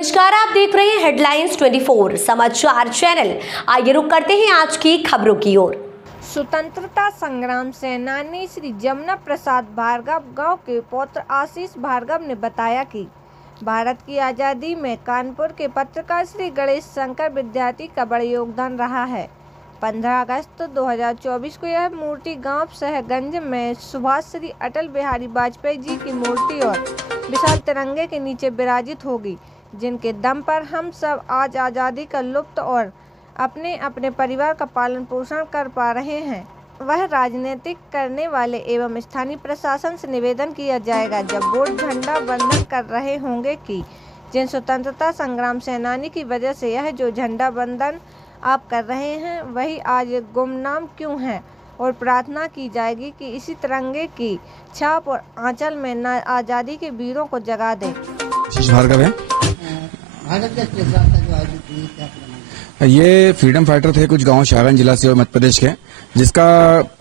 नमस्कार, आप देख रहे हैं हेडलाइंस 24 समाचार चैनल। आइए रुक करते हैं आज की खबरों की ओर। स्वतंत्रता संग्राम सेनानी श्री जमुना प्रसाद भार्गव गांव के पौत्र आशीष भार्गव ने बताया कि भारत की आज़ादी में कानपुर के पत्रकार श्री गणेश शंकर विद्यार्थी का बड़ा योगदान रहा है। 15 अगस्त 2024 को यह मूर्ति गांव सहगंज में सुभाष श्री अटल बिहारी वाजपेयी जी की मूर्ति और विशाल तिरंगे के नीचे विराजित होगी, जिनके दम पर हम सब आज आज़ादी का लुत्फ और अपने अपने परिवार का पालन पोषण कर पा रहे हैं। वह राजनीतिक करने वाले एवं स्थानीय प्रशासन से निवेदन किया जाएगा, जब वोट झंडा वंदन कर रहे होंगे, कि जिन स्वतंत्रता संग्राम सेनानी की वजह से यह जो झंडा वंदन आप कर रहे हैं वही आज गुमनाम क्यों हैं, और प्रार्थना की जाएगी कि इसी तिरंगे की छाप और आंचल में न आज़ादी के वीरों को जगा दें। भार्गव है। ये फ्रीडम फाइटर थे कुछ गांव सारण जिला से और मध्य प्रदेश के, जिसका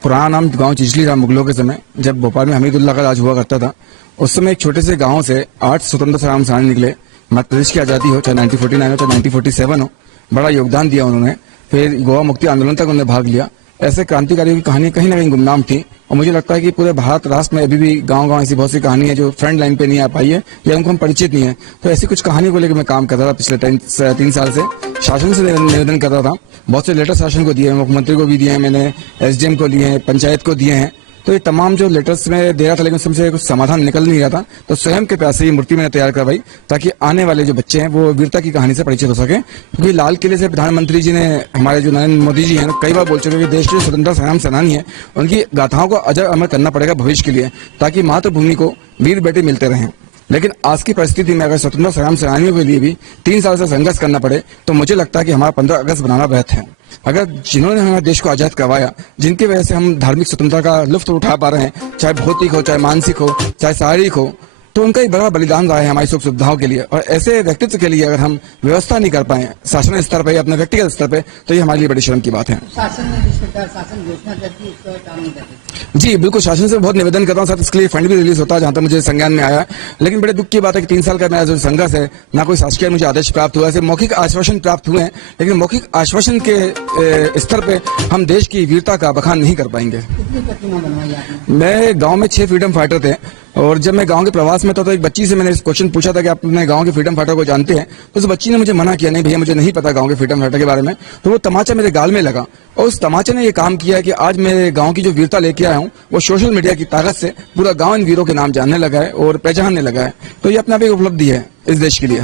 पुराना नाम गांव चिचली था। मुगलों के समय जब भोपाल में हमीदुल्लाह का राज हुआ करता था, उस समय एक छोटे से गांव से 8 स्वतंत्रता संग्राम सेनानी निकले। मध्य प्रदेश की आज़ादी हो, चाहे 1949 हो, चाहे 1947 हो, बड़ा योगदान दिया उन्होंने। फिर गोवा मुक्ति आंदोलन तक उन्होंने भाग लिया। ऐसे क्रांतिकारियों की कहानी कहीं ना कहीं गुमनाम थी, और मुझे लगता है कि पूरे भारत राष्ट्र में अभी भी गांव-गांव ऐसी बहुत सी कहानी है जो फ्रंट लाइन पे नहीं आ पाई है या उनको हम परिचित नहीं है। तो ऐसी कुछ कहानी को लेकर मैं काम कर रहा था पिछले 3 साल से। शासन से निवेदन कर रहा था, बहुत से लेटर शासन को दिए, मुख्यमंत्री को भी दिए हैं, मैंने एसडीएम को दिए हैं, पंचायत को दिए हैं। तो ये तमाम जो लेटर्स में दे रहा था, लेकिन उसमें कुछ समाधान निकल नहीं रहा था। तो स्वयं के प्यार से ये मूर्ति मैंने तैयार करवाई, ताकि आने वाले जो बच्चे हैं वो वीरता की कहानी से परिचित हो सके। क्योंकि लाल किले से प्रधानमंत्री जी ने, हमारे जो नरेंद्र मोदी जी हैं, कई बार बोल चुके हैं कि देश के स्वतंत्रता संग्राम सेनानी है, उनकी गाथाओं को अजर अमर करना पड़ेगा भविष्य के लिए, ताकि मातृभूमि को वीर बेटे मिलते रहें। लेकिन आज की परिस्थिति में अगर स्वतंत्रता संग्राम सेनानियों के लिए भी 3 साल से संघर्ष करना पड़े, तो मुझे लगता है कि हमारा 15 अगस्त बनाना व्यर्थ है। अगर जिन्होंने हमारे देश को आजाद करवाया, जिनकी वजह से हम धार्मिक स्वतंत्रता का लुत्फ उठा पा रहे हैं, चाहे भौतिक हो, चाहे मानसिक हो, चाहे शारीरिक हो, तो उनका एक बड़ा बलिदान रहा है हमारी सुख सुविधाओं के लिए। और ऐसे व्यक्तित्व के लिए अगर हम व्यवस्था नहीं कर पाए शासन स्तर पर या अपने व्यक्तिगत स्तर पर, तो ये हमारे लिए बड़ी शर्म की बात है। शासन ने जिस प्रकार शासन घोषणा करती है, उसका काम नहीं करते। जी बिल्कुल, शासन से बहुत निवेदन करता हूँ सर। इसके लिए फंड भी रिलीज होता है, जहां तक मुझे संज्ञान में आया। लेकिन बड़े दुख की बात है कि 3 साल का मेरा जो संघर्ष है, ना कोई शासकीय मुझे आदेश प्राप्त हुआ है। मौखिक आश्वासन प्राप्त हुए हैं, लेकिन मौखिक आश्वासन के स्तर पे हम देश की वीरता का बखान नहीं कर पाएंगे। कितनी प्रतिमा बनवाई आपने? मैं गांव में 6 फ्रीडम फाइटर थे, और जब मैं गांव के प्रवास में था तो एक बच्ची से मैंने इस क्वेश्चन पूछा था कि आप अपने गांव के फ्रीडम फाइटर को जानते हैं। तो उस बच्ची ने मुझे मना किया, नहीं भैया मुझे नहीं पता गांव के फ्रीडम फाइटर के बारे में। तो वो तमाचा मेरे गाल में लगा, और उस तमाचे ने ये काम किया कि आज मेरे गांव की जो वीरता लेके आया हूँ, वो सोशल मीडिया की ताकत से पूरा गांव इन वीरों के नाम जानने लगा है और पहचानने लगा है। तो ये अपना भी एक उपलब्धि है इस देश के लिए।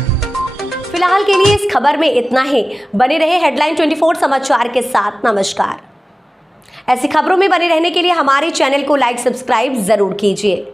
फिलहाल के लिए इस खबर में इतना ही। बने रहे हेडलाइन 24 समाचार के साथ। नमस्कार। ऐसी खबरों में बने रहने के लिए हमारे चैनल को लाइक, सब्सक्राइब जरूर कीजिए।